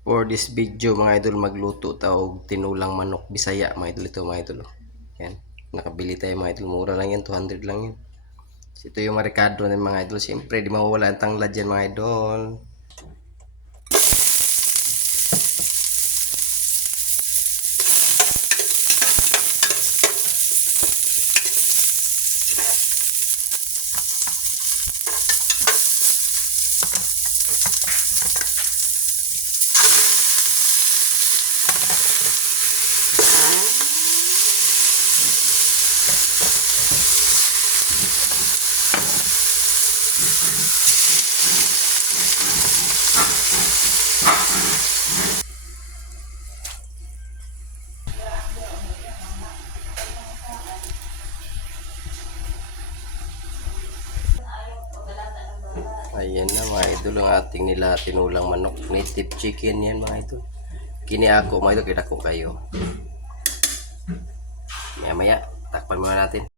For this video mga idol, magluto taog tinulang manok Bisaya mga idol. Ito mga idol, oh. Yan, nakabili tayo mga idol, mura lang yan, 200 lang yan. So, ito yung marikado ng mga idol. Siyempre di mawawala ang tanglad yan mga idol. Ayan na mga idol ang ating nila tinulang manok. Native chicken yan mga idol. Kini ako mga idol, kinako kayo. Maya maya, takpan muna natin.